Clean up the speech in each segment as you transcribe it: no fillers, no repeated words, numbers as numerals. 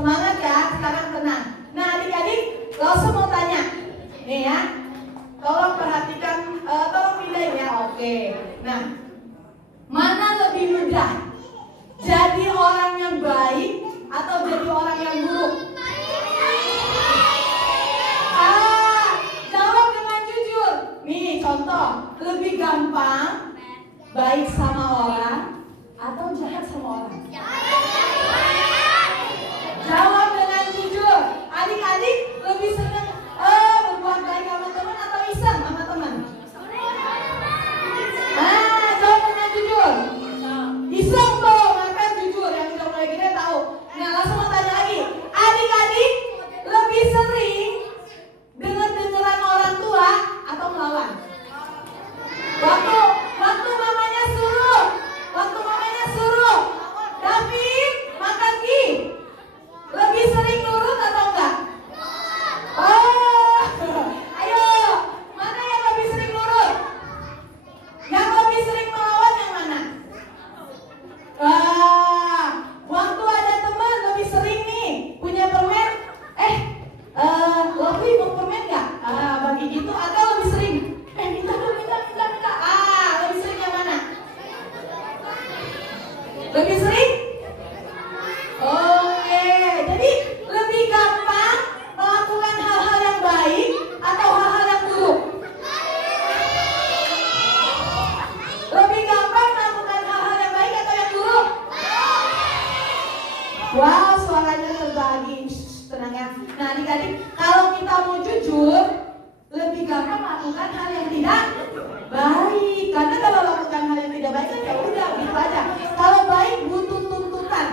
Semangat ya, sekarang tenang. Nah adik-adik, langsung mau tanya. Nih ya, tolong perhatikan, tolong pindahin ya, oke. Nah, mana lebih mudah? Jadi orang yang baik atau jadi orang yang buruk? Jawab dengan jujur. Nih contoh, lebih gampang baik sama orang atau jahat sama orang? Jawab dengan jujur. Adik-adik lebih senang berbuat baik sama teman atau iseng sama teman? Jawab dengan jujur. Iseng tuh, maka jujur. Yang udah mulai gini tahu. Nah langsung mau tanya lagi. Adik-adik lebih sering dengeran orang tua atau melawan? Waktu mamanya suruh. David makan Ki. Lebih sering nurut atau enggak? Ayo, mana yang lebih sering nurut? Yang lebih sering melawan yang mana? Waktu ada teman lebih sering nih punya permen. Lovely mau permen nggak? Bagi gitu atau lebih sering? Minta. Lebih sering yang mana? Lebih sering? Oke, jadi lebih gampang melakukan hal-hal yang baik atau hal-hal yang buruk? Lebih gampang melakukan hal-hal yang baik atau yang buruk? Wow, suaranya terbagi. Tenang ya. Nah adik-adik, kalau kita mau jujur, lebih gampang melakukan hal yang tidak baik. Karena kalau lakukan hal yang tidak baik kan ya udah gitu aja. Kalau baik butuh tuntutan.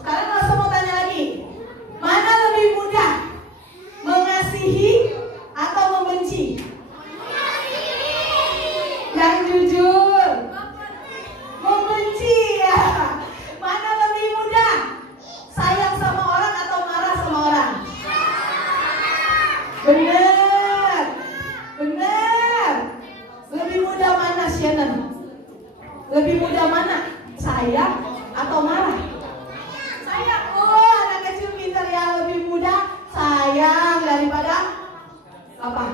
Sekarang langsung mau tanya lagi, mana lebih mudah, mengasihi atau membenci? Yang jujur. Membenci ya. Mana lebih mudah, sayang sama orang atau marah sama orang? Bener. Lebih mudah mana Shannon? Lebih mudah mana, sayang atau marah? Sayang. Anak kecil pintar ya, lebih mudah sayang daripada apa?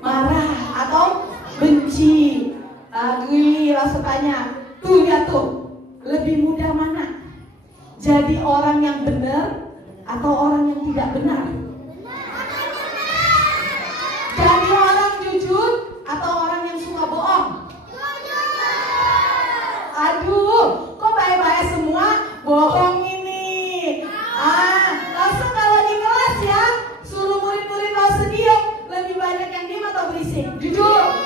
Marah atau benci. Lagi langsung tanya. Tuh ya tuh, lebih mudah mana? Jadi orang yang benar atau orang yang tidak benar? Jadi orang jujur atau orang yang suka bohong? Aduh, kok baik-baik semua bohong ini. Langsung kalau di kelas ya, suruh murid-murid langsung diam. Lebih banyak yang diam atau berisik? Jujur.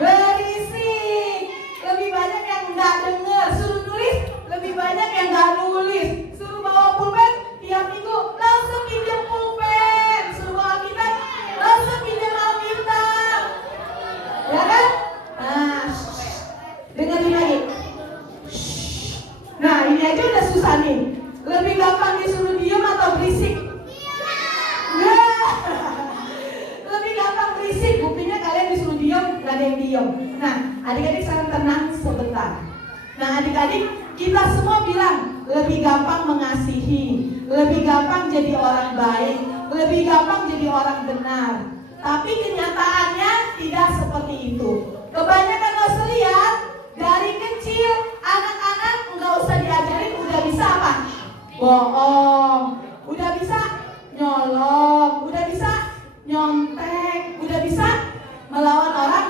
Berisik. Lebih banyak yang nggak dengar. Suruh nulis, lebih banyak yang nggak nulis. Suruh bawa pulpen tiap minggu, langsung pinjam pulpen. Suruh bawa kitab, langsung pinjam Alkitab. Ya kan? Dengerin lagi. Nah ini aja udah susah nih. Lebih gampang disuruh diem atau berisik? Lebih gampang berisik. Buktinya kalian disuruh diem, gak ada yang diem. Nah adik-adik sekarang tenang sebentar. Nah adik-adik, kita semua bilang lebih gampang mengasihi, lebih gampang jadi orang baik, lebih gampang jadi orang benar. Tapi kenyataannya tidak seperti itu. Kebanyakan harus lihat dari kecil, anak-anak nggak usah diajarin udah bisa apa? Bohong, udah bisa nyolong, udah bisa nyontek, udah bisa melawan orang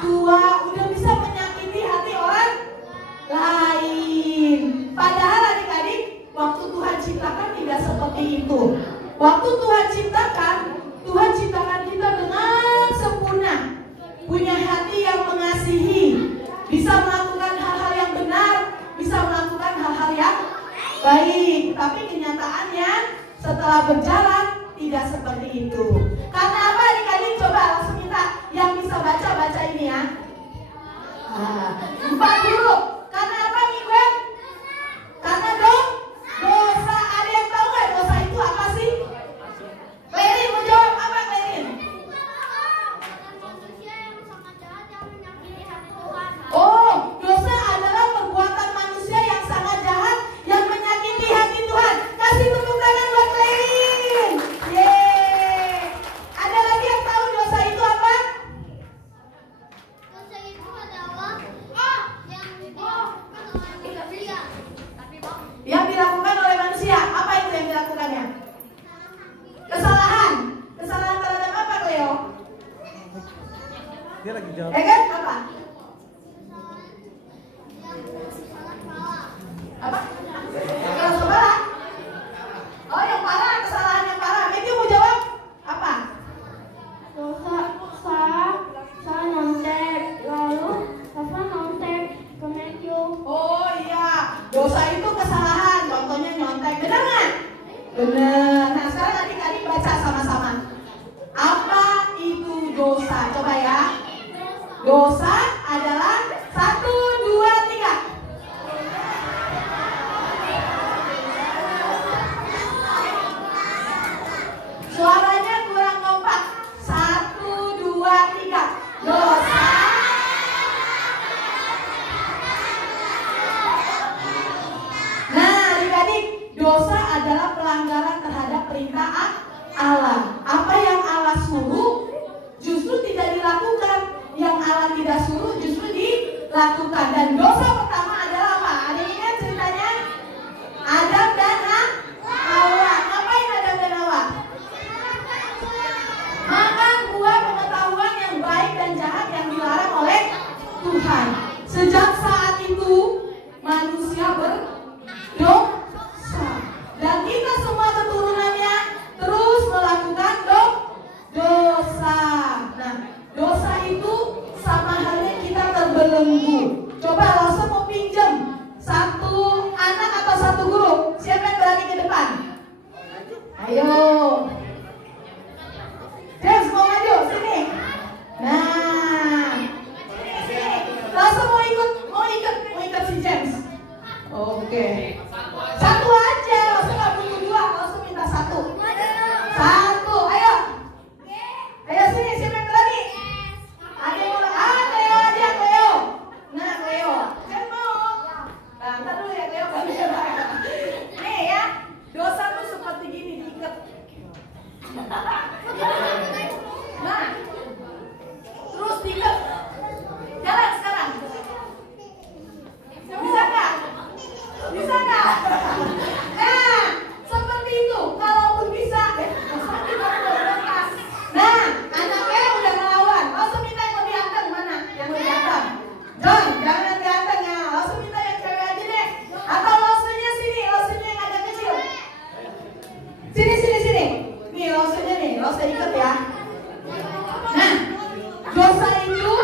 tua, udah bisa menyakiti hati orang lain. Padahal adik-adik, waktu Tuhan ciptakan tidak seperti itu. Waktu Tuhan ciptakan kita dengan sempurna, punya hati yang mengasihi, bisa melakukan hal-hal yang benar, bisa melakukan hal-hal yang baik. Tapi kenyataannya setelah berjalan tidak seperti itu. Karena apa adik-adik? Coba langsung minta yang bisa baca ini ya. 4 dulu. Karena apa nih Gwen? Karena dosa. Ada yang tahu nggak dosa itu apa sih? Klerin mau jawab apa Klerin? Oh, dosa adalah perbuatan manusia yang sangat jahat yang menyakiti Dia lagi jawab. kan? Apa? Apa? Keras kepala? Oh, yang parah, kesalahan yang parah. Matthew mau jawab? Apa? Dosa saya nyontek, lalu Rafa nyontek ke Matthew. Oh iya, dosa itu kesalahan. Contohnya nyontek, benar nggak? Benar. Nah sekarang adik-adik baca sama-sama. Apa itu dosa? Coba ya. Dosa adalah 1, 2, 3. Suaranya kurang kompak. 1, 2, 3. Dosa. Nah, adik-adik, dosa adalah pelanggaran terhadap perintah Allah. Apa yang Allah suruh justru tidak dilakukan, yang Allah tidak suruh justru dilakukan. Dan dosa pertama adalah apa? Ada ingat ceritanya? Adam dan Hawa. Ngapain Adam dan Hawa? Makan buah pengetahuan yang baik dan jahat yang dilarang oleh Tuhan. Sejak saat itu manusia berdosa, dan kita semua keturunannya terus melakukan dosa. Nah, dosa itu sama halnya kita terbelenggu. Coba Lose mau pinjam 1 anak atau 1 guru. Siapa yang berani ke depan? Ayo. James mau maju sini. Nah, sini. Lose mau ikut si James. Oke. 1 aja, Lose nggak butuh 2, Lose minta 1. 1, ayo. Ayo sini, siapa yang berani? Ada yang mau? Cleo aja, Cleo. Nah, Cleo. Saya mau. Nah, ntar dulu ya, Cleo. Nih ya, dosa tuh seperti gini, diikat. Nah, terus diikat. Jalan sekarang. Bisa nggak? Bisa nggak? Nah, seperti itu. Kalaupun bisa, sakit atau lepas. Nah, anaknya udah ngelawan. Langsung minta yang lebih ganteng mana? Yang lebih ganteng. John, jangan ganteng ya. Langsung minta yang cewek aja deh. Atau Lose-nya sini, Lose-nya yang agak kecil. Sini. Nih, Lose-nya nih. Lose ikut ya. Nah, dosa itu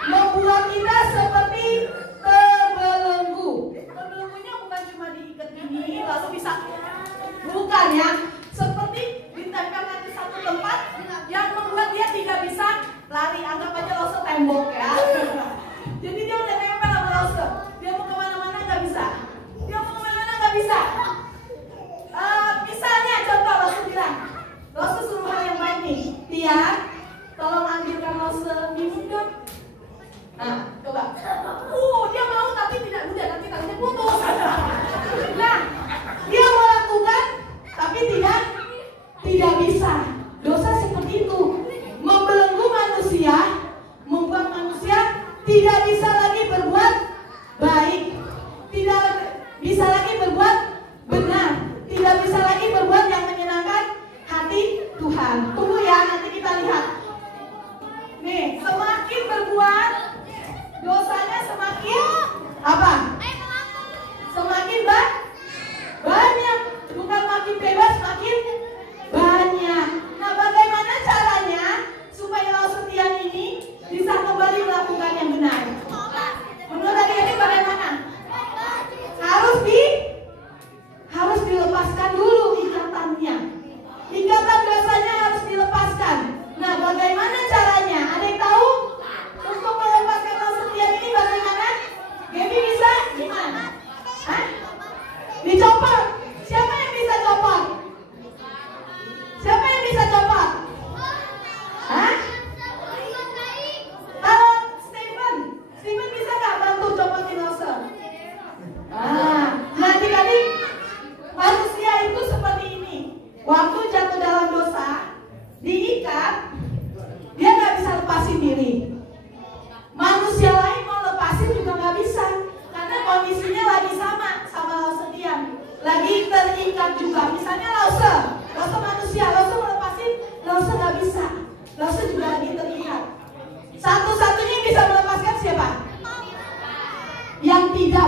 membuat kita seperti terbelenggu. Terbelenggunya bukan cuma diikat gini, lalu bisa. Bukan ya. Seperti ditempelkan di satu tempat yang membuat dia tidak bisa lari. Anggap aja Lose tembok ya. Jadi dia udah nempel sama Lose. Dia mau kemana-mana nggak bisa. Misalnya contoh Lose bilang, Lose suruh hal yang baik nih. Tia, tolong ambilkan Lose minum dong. Nah, coba. Dia mau tapi tidak mudah, nanti tangannya putus. Nah, dia mau lakukan tapi tidak bisa. Dosa seperti itu membelenggu manusia, membuat manusia tidak bisa lagi berbuat baik, tidak bisa lagi berbuat benar, tidak bisa lagi berbuat yang menyenangkan hati Tuhan. Tunggu ya, nanti kita lihat. Nih, semakin berbuat dosanya semakin apa? Semakin banyak, bukan makin bebas, makin banyak. Nah, bagaimana caranya supaya Lose ini bisa kembali melakukan yang benar? Menurut adik-adik bagaimana? Harus dilepaskan dulu ikatannya. Ikatan dosanya harus dilepaskan. Nah, bagaimana caranya? Ada yang tahu? Untuk melepaskan Lose ini bagaimana? Gaby bisa gimana? Hah? Dicopot. Siapa yang bisa copot? Siapa yang bisa copot? Hah? Kalau Steven bisa nggak bantu copotin Lose? Nah, adik-adik, manusia itu seperti ini. Waktu jatuh dalam dosa, diikat, dia nggak bisa lepasin diri. Manusia lain mau lepasin juga nggak bisa, karena kondisinya lagi sama Lose diam, lagi terikat juga. Misalnya Lose manusia, Lose mau lepasin, Lose nggak bisa. Lose juga lagi terikat. Satu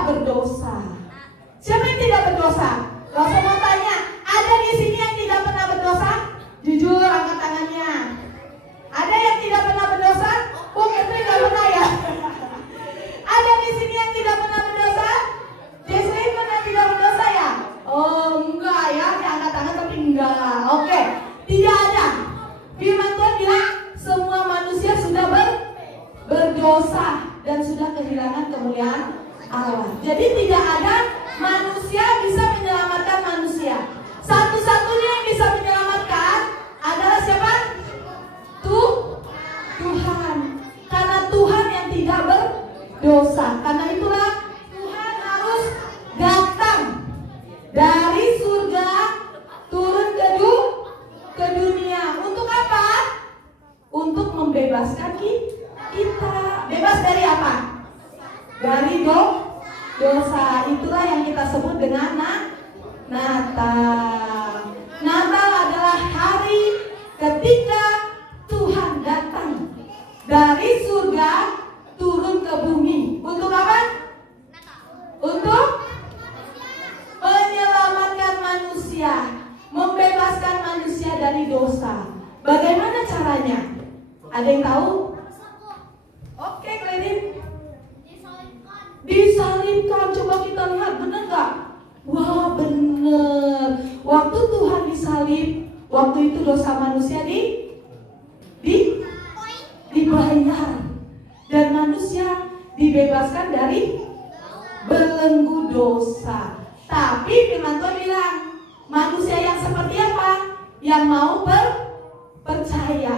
berdosa. Siapa yang tidak berdosa? Kalau saya mau tanya, ada di sini yang tidak pernah berdosa? Jujur, angkat tangannya. Ada yang tidak pernah berdosa? Oh, itu tidak pernah ya? Ada di sini yang tidak pernah berdosa? Jesri pernah tidak berdosa ya? Oh, enggak ya, angkat tangan tapi enggak. Oke, tidak ada. Firman Tuhan bilang semua manusia sudah berdosa dan sudah kehilangan kemuliaan Allah. Jadi tidak ada manusia bisa menyelamatkan manusia. Satu-satunya yang bisa menyelamatkan adalah siapa? Tuhan. Karena Tuhan yang tidak berdosa. Karena itulah Tuhan harus datang dari surga turun ke dunia. Untuk apa? Untuk membebaskan kita. Bebas dari apa? Dari dosa. Itulah yang kita sebut dengan Natal. Natal adalah hari ketika Tuhan datang dari surga turun ke bumi. Untuk apa? Untuk menyelamatkan manusia, membebaskan manusia dari dosa. Bagaimana caranya? Ada yang tahu? Oke, Clarin. Disalibkan. Coba kita lihat, benar gak? Wah, benar. Waktu Tuhan disalib, waktu itu dosa manusia dibayar. Dan manusia dibebaskan dari belenggu dosa. Tapi firman Tuhan bilang, manusia yang seperti apa? Yang mau percaya.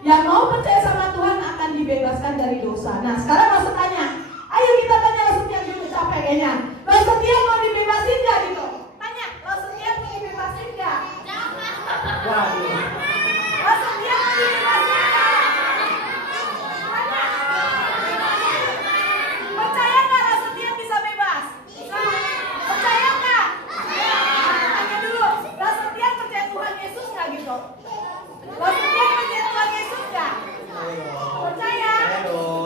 Yang mau percaya sama Tuhan akan dibebaskan dari dosa. Nah, sekarang masuk tanya. Ayo kita tanya Laksetian dulu, capek kayaknya. Laksetian mau dibebasin gak gitu? Tanya, Laksetian mau dibebasin gak? Waduh. Laksetian mau dibebasin gak? Tanya. Percaya gak Laksetian bisa bebas? Percaya gak? Tanya dulu, Laksetian percaya Tuhan Yesus gak gitu? Laksetian percaya Tuhan Yesus gak? Percaya?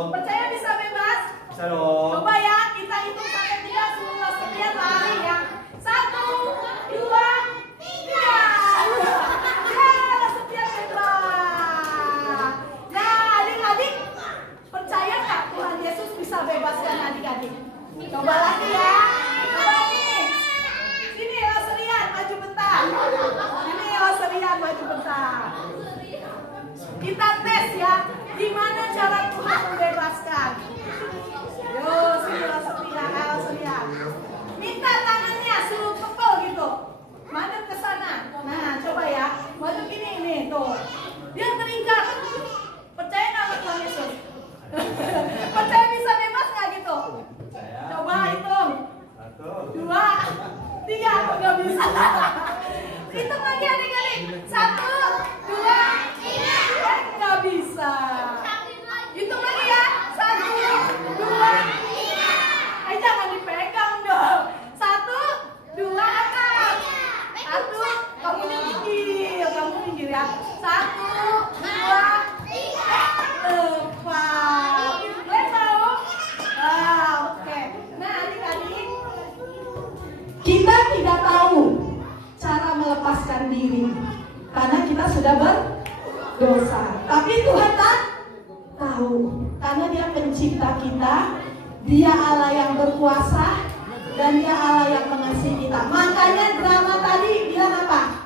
Percaya bisa bebas? Bisa dong. Coba ya, kita hitung sampai 3 sebelum Laksetian lari ya. 1, 2, 3. Ya, Laksetian bebas. Nah, adik-adik, percaya nggak Tuhan Yesus bisa bebaskan adik-adik? Coba lagi ya. Coba nih. Sini Laksetian, maju bentar. Sini Laksetian, maju bentar. Kita tes ya, gimana cara Tuhan membebaskan. Yo, sini Laksetian. Minta tangannya suruh kepel gitu. Madep ke sana. Nah, coba ya. Maju gini nih, tuh. Dia terikat. Percaya nggak sama Tuhan Yesus? Percaya bisa bebas nggak gitu? Coba hitung. 2, 3, aku nggak bisa. Hitung lagi adik-adik. 1, 2, 3. Nggak bisa. Hitung lagi ya. 1, 2, 3. Jangan dipegang dong. 1, 2, angkat. 1, kamu minggir ya. 1, 2, 3. Tepat. Kalian tahu? Oke. Nah, adik-adik, kita tidak tahu cara melepaskan diri karena kita sudah berdosa. Tapi Tuhan tahu, karena Dia pencipta kita. Dia Allah yang berkuasa dan Dia Allah yang mengasihi kita. Makanya drama tadi bilang apa?